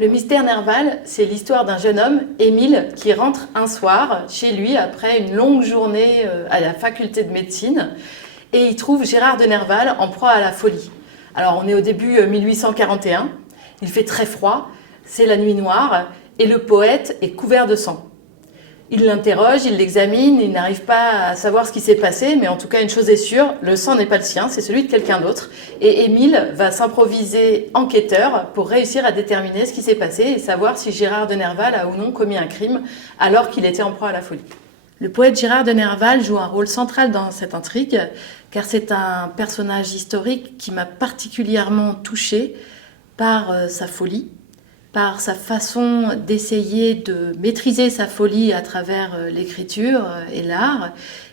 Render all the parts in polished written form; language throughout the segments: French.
Le mystère Nerval, c'est l'histoire d'un jeune homme, Émile, qui rentre un soir chez lui après une longue journée à la faculté de médecine et il trouve Gérard de Nerval en proie à la folie. Alors on est au début 1841, il fait très froid, c'est la nuit noire et le poète est couvert de sang. Il l'interroge, il l'examine, il n'arrive pas à savoir ce qui s'est passé, mais en tout cas une chose est sûre, le sang n'est pas le sien, c'est celui de quelqu'un d'autre. Et Émile va s'improviser enquêteur pour réussir à déterminer ce qui s'est passé et savoir si Gérard de Nerval a ou non commis un crime alors qu'il était en proie à la folie. Le poète Gérard de Nerval joue un rôle central dans cette intrigue, car c'est un personnage historique qui m'a particulièrement touchée par sa folie, par sa façon d'essayer de maîtriser sa folie à travers l'écriture et l'art,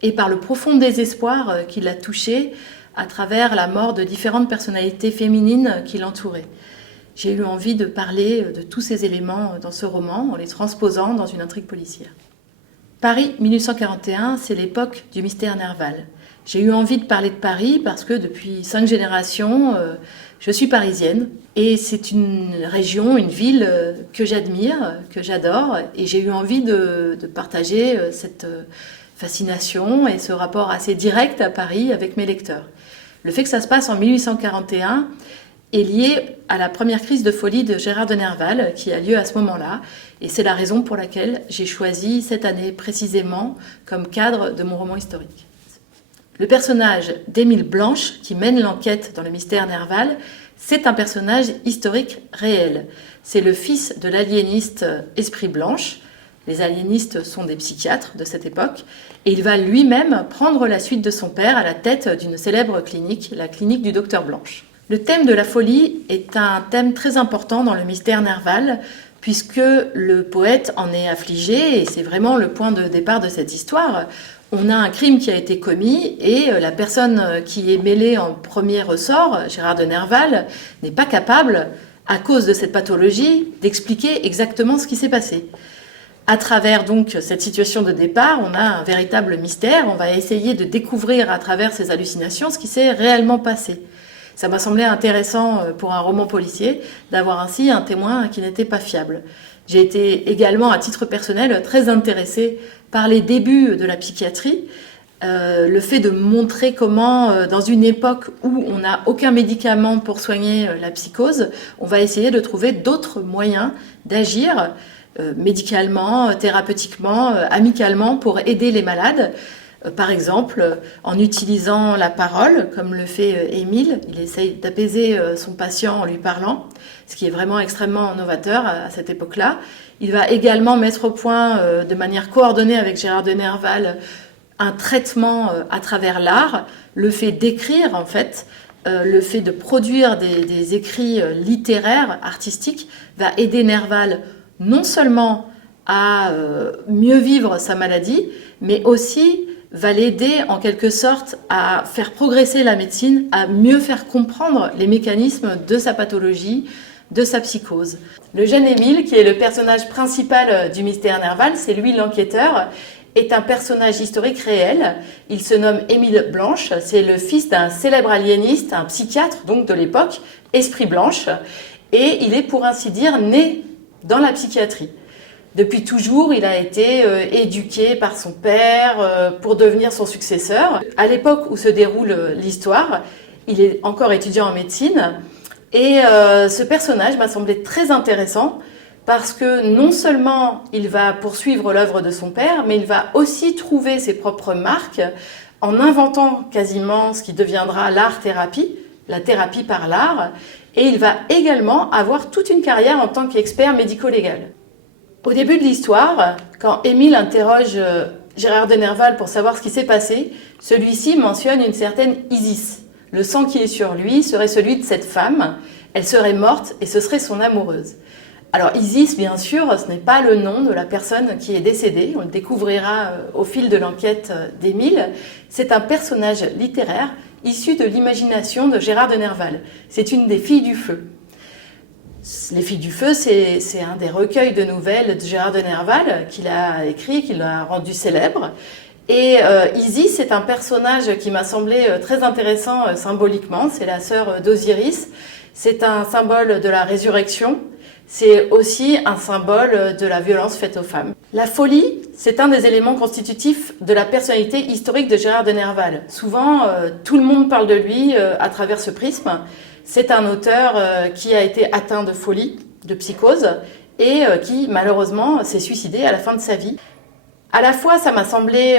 et par le profond désespoir qui l'a touché à travers la mort de différentes personnalités féminines qui l'entouraient. J'ai eu envie de parler de tous ces éléments dans ce roman en les transposant dans une intrigue policière. Paris 1841, c'est l'époque du mystère Nerval. J'ai eu envie de parler de Paris parce que depuis 5 générations, je suis parisienne et c'est une région, une ville que j'admire, que j'adore et j'ai eu envie de partager cette fascination et ce rapport assez direct à Paris avec mes lecteurs. Le fait que ça se passe en 1841 est lié à la première crise de folie de Gérard de Nerval qui a lieu à ce moment-là et c'est la raison pour laquelle j'ai choisi cette année précisément comme cadre de mon roman historique. Le personnage d'Émile Blanche, qui mène l'enquête dans le mystère Nerval, c'est un personnage historique réel. C'est le fils de l'aliéniste Esprit Blanche. Les aliénistes sont des psychiatres de cette époque. Et il va lui-même prendre la suite de son père à la tête d'une célèbre clinique, la clinique du docteur Blanche. Le thème de la folie est un thème très important dans le mystère Nerval, puisque le poète en est affligé, et c'est vraiment le point de départ de cette histoire. On a un crime qui a été commis et la personne qui est mêlée en premier ressort, Gérard de Nerval, n'est pas capable, à cause de cette pathologie, d'expliquer exactement ce qui s'est passé. À travers donc cette situation de départ, on a un véritable mystère. On va essayer de découvrir à travers ces hallucinations ce qui s'est réellement passé. Ça m'a semblé intéressant pour un roman policier d'avoir ainsi un témoin qui n'était pas fiable. J'ai été également, à titre personnel, très intéressée par les débuts de la psychiatrie, le fait de montrer comment, dans une époque où on n'a aucun médicament pour soigner la psychose, on va essayer de trouver d'autres moyens d'agir médicalement, thérapeutiquement, amicalement pour aider les malades. Par exemple, en utilisant la parole, comme le fait Émile, il essaye d'apaiser son patient en lui parlant, ce qui est vraiment extrêmement novateur à cette époque-là. Il va également mettre au point, de manière coordonnée avec Gérard de Nerval, un traitement à travers l'art, le fait d'écrire en fait, le fait de produire des écrits littéraires, artistiques, va aider Nerval non seulement à mieux vivre sa maladie, mais aussi va l'aider en quelque sorte à faire progresser la médecine, à mieux faire comprendre les mécanismes de sa pathologie, de sa psychose. Le jeune Émile, qui est le personnage principal du mystère Nerval, c'est lui l'enquêteur, est un personnage historique réel. Il se nomme Émile Blanche, c'est le fils d'un célèbre aliéniste, un psychiatre donc de l'époque, Esprit Blanche, et il est pour ainsi dire né dans la psychiatrie. Depuis toujours, il a été éduqué par son père pour devenir son successeur. À l'époque où se déroule l'histoire, il est encore étudiant en médecine. Et ce personnage m'a semblé très intéressant parce que non seulement il va poursuivre l'œuvre de son père, mais il va aussi trouver ses propres marques en inventant quasiment ce qui deviendra l'art-thérapie, la thérapie par l'art. Et il va également avoir toute une carrière en tant qu'expert médico-légal. Au début de l'histoire, quand Émile interroge Gérard de Nerval pour savoir ce qui s'est passé, celui-ci mentionne une certaine Isis. Le sang qui est sur lui serait celui de cette femme, elle serait morte et ce serait son amoureuse. Alors Isis, bien sûr, ce n'est pas le nom de la personne qui est décédée, on le découvrira au fil de l'enquête d'Émile. C'est un personnage littéraire issu de l'imagination de Gérard de Nerval. C'est une des filles du feu. Les Filles du Feu, c'est un des recueils de nouvelles de Gérard de Nerval qu'il a écrit, qu'il a rendu célèbre. Et Isis, c'est un personnage qui m'a semblé très intéressant symboliquement. C'est la sœur d'Osiris C'est un symbole de la résurrection. C'est aussi un symbole de la violence faite aux femmes. La folie, c'est un des éléments constitutifs de la personnalité historique de Gérard de Nerval. Souvent, tout le monde parle de lui à travers ce prisme. C'est un auteur qui a été atteint de folie, de psychose, et qui, malheureusement, s'est suicidé à la fin de sa vie. À la fois, ça m'a semblé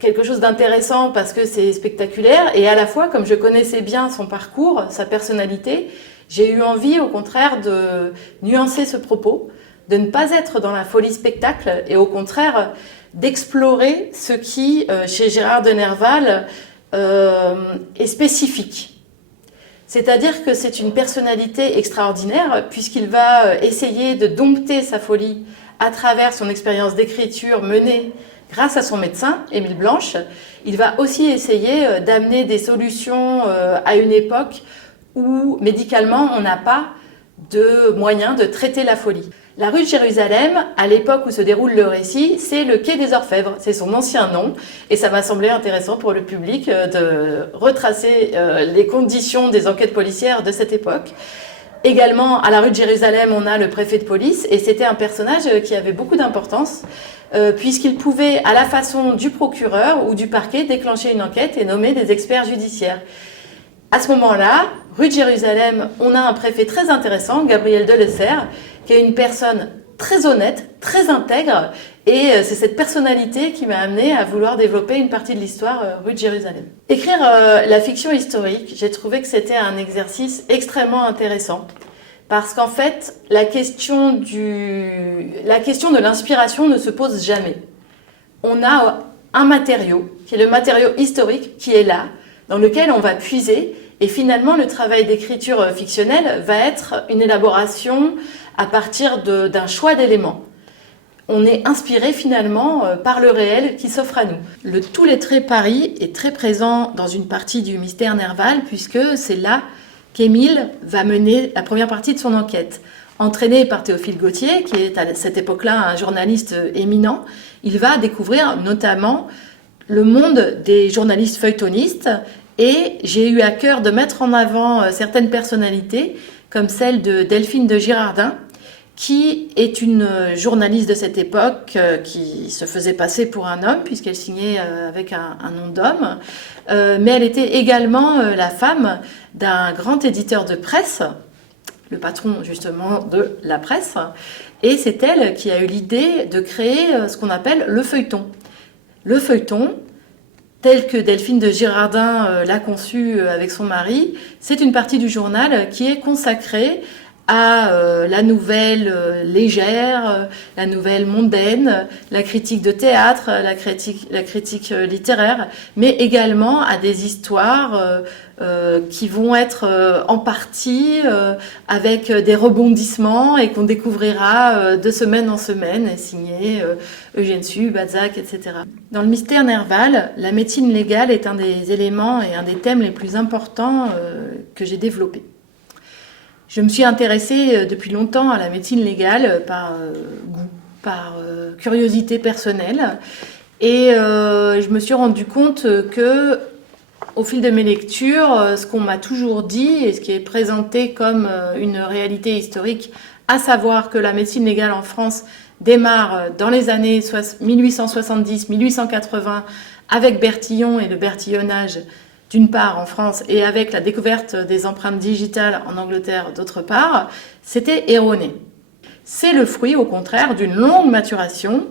quelque chose d'intéressant parce que c'est spectaculaire, et à la fois, comme je connaissais bien son parcours, sa personnalité, j'ai eu envie, au contraire, de nuancer ce propos, de ne pas être dans la folie spectacle, et au contraire, d'explorer ce qui, chez Gérard de Nerval, est spécifique. C'est-à-dire que c'est une personnalité extraordinaire, puisqu'il va essayer de dompter sa folie à travers son expérience d'écriture menée grâce à son médecin, Émile Blanche. Il va aussi essayer d'amener des solutions à une époque où, médicalement, on n'a pas de moyens de traiter la folie. La rue de Jérusalem, à l'époque où se déroule le récit, c'est le quai des Orfèvres, c'est son ancien nom, et ça m'a semblé intéressant pour le public de retracer les conditions des enquêtes policières de cette époque. Également, à la rue de Jérusalem, on a le préfet de police, et c'était un personnage qui avait beaucoup d'importance, puisqu'il pouvait, à la façon du procureur ou du parquet, déclencher une enquête et nommer des experts judiciaires. À ce moment-là, rue de Jérusalem, on a un préfet très intéressant, Gabriel Delessert, qui est une personne très honnête, très intègre, et c'est cette personnalité qui m'a amenée à vouloir développer une partie de l'histoire rue de Jérusalem. Écrire la fiction historique, j'ai trouvé que c'était un exercice extrêmement intéressant, parce qu'en fait, la question de l'inspiration ne se pose jamais. On a un matériau, qui est le matériau historique, qui est là, dans lequel on va puiser, et finalement le travail d'écriture fictionnelle va être une élaboration à partir d'un choix d'éléments. On est inspiré finalement par le réel qui s'offre à nous. Le Tous les traits Paris est très présent dans une partie du mystère Nerval, puisque c'est là qu'Émile va mener la première partie de son enquête. Entraîné par Théophile Gautier, qui est à cette époque-là un journaliste éminent, il va découvrir notamment le monde des journalistes feuilletonistes, et j'ai eu à cœur de mettre en avant certaines personnalités, comme celle de Delphine de Girardin, qui est une journaliste de cette époque qui se faisait passer pour un homme, puisqu'elle signait avec un nom d'homme, mais elle était également la femme d'un grand éditeur de presse, le patron justement de la presse, et c'est elle qui a eu l'idée de créer ce qu'on appelle le feuilleton. Le feuilleton, tel que Delphine de Girardin l'a conçu avec son mari, c'est une partie du journal qui est consacrée à la nouvelle légère, la nouvelle mondaine, la critique de théâtre, la critique littéraire, mais également à des histoires qui vont être en partie avec des rebondissements et qu'on découvrira de semaine en semaine, signé Eugène Sue, Balzac, etc. Dans le mystère Nerval, la médecine légale est un des éléments et un des thèmes les plus importants que j'ai développés. Je me suis intéressée depuis longtemps à la médecine légale par goût, par curiosité personnelle, et je me suis rendu compte que, au fil de mes lectures, ce qu'on m'a toujours dit et ce qui est présenté comme une réalité historique, à savoir que la médecine légale en France démarre dans les années 1870-1880 avec Bertillon et le bertillonnage d'une part en France et avec la découverte des empreintes digitales en Angleterre d'autre part, c'était erroné. C'est le fruit, au contraire, d'une longue maturation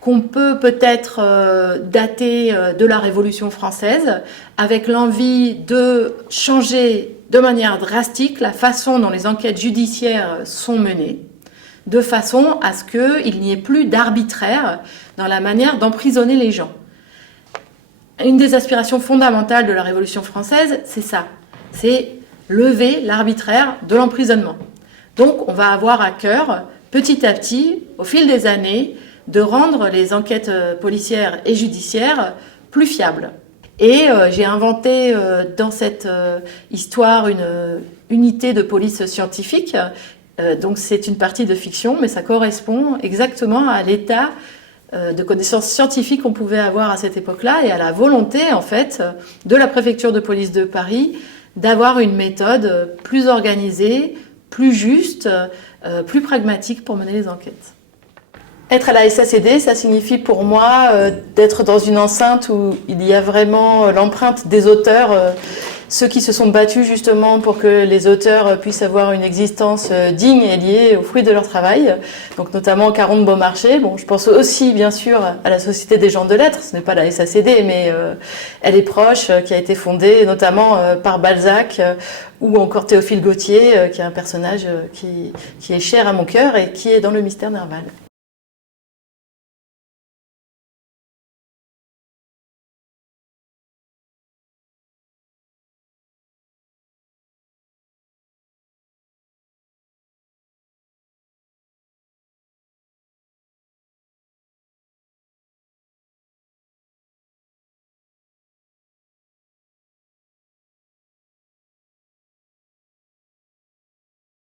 qu'on peut peut-être dater de la Révolution française, avec l'envie de changer de manière drastique la façon dont les enquêtes judiciaires sont menées, de façon à ce qu'il n'y ait plus d'arbitraire dans la manière d'emprisonner les gens. Une des aspirations fondamentales de la Révolution française, c'est ça, c'est lever l'arbitraire de l'emprisonnement. Donc on va avoir à cœur, petit à petit, au fil des années, de rendre les enquêtes policières et judiciaires plus fiables. Et j'ai inventé dans cette histoire une unité de police scientifique, donc c'est une partie de fiction, mais ça correspond exactement à l'état de connaissances scientifiques qu'on pouvait avoir à cette époque-là et à la volonté, en fait, de la préfecture de police de Paris d'avoir une méthode plus organisée, plus juste, plus pragmatique pour mener les enquêtes. Être à la SACD, ça signifie pour moi d'être dans une enceinte où il y a vraiment l'empreinte des auteurs, ceux qui se sont battus justement pour que les auteurs puissent avoir une existence digne et liée aux fruits de leur travail. Donc notamment Caron de Beaumarchais. Bon, je pense aussi bien sûr à la Société des gens de lettres, ce n'est pas la SACD, mais elle est proche, qui a été fondée notamment par Balzac ou encore Théophile Gautier, qui est un personnage qui est cher à mon cœur et qui est dans le Mystère Nerval.